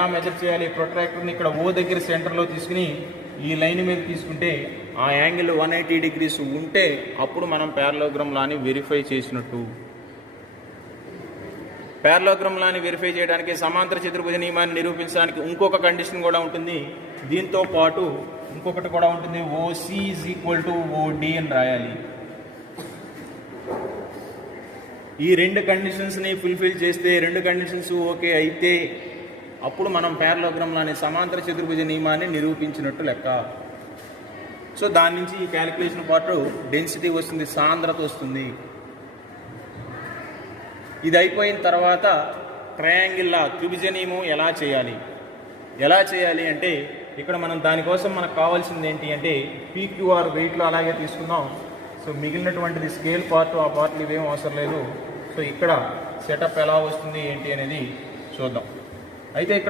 ఎలా మెజర్ చేయాలి? ప్రొట్రాక్టర్ని ఇక్కడ ఓ దగ్గర సెంటర్లో తీసుకుని ఈ లైన్ మీద తీసుకుంటే ఆ యాంగిల్ 180 డిగ్రీస్ ఉంటే అప్పుడు మనం ప్యారలోగ్రామ్ లాని వెరిఫై చేసినట్టు. ప్యారలోగ్రామ్ లాని వెరిఫై చేయడానికి సమాంతర చతుర్భుజ నియమాన్ని నిరూపించడానికి ఇంకొక కండిషన్ కూడా ఉంటుంది. దీంతో పాటు ఇంకొకటి కూడా ఉంటుంది, OC is equal to OD అని రాయాలి. ఈ రెండు కండిషన్స్ని ఫుల్ఫిల్ చేస్తే, రెండు కండిషన్స్ ఓకే అయితే అప్పుడు మనం ప్యారలోగ్రామ్ లాని సమాంతర చతుర్భుజ నియమాన్ని నిరూపించినట్టు లెక్క. సో దాని నుంచి ఈ క్యాలిక్యులేషన్ పార్ట్ డెన్సిటీ వస్తుంది, సాంద్రత వస్తుంది. ఇది అయిపోయిన తర్వాత ట్రయాంగిల్లా త్రిభుజ నియమం ఎలా చేయాలి అంటే ఇక్కడ మనం దానికోసం మనకు కావాల్సింది ఏంటి అంటే పీక్యూఆర్ వెయిట్లో అలాగే తీసుకుందాం. సో మిగిలినటువంటిది స్కేల్ పార్ట్, ఆ పార్ట్లు ఇవేం అవసరం లేదు. సో ఇక్కడ సెటప్ ఎలా వస్తుంది ఏంటి అనేది చూద్దాం. అయితే ఇక్కడ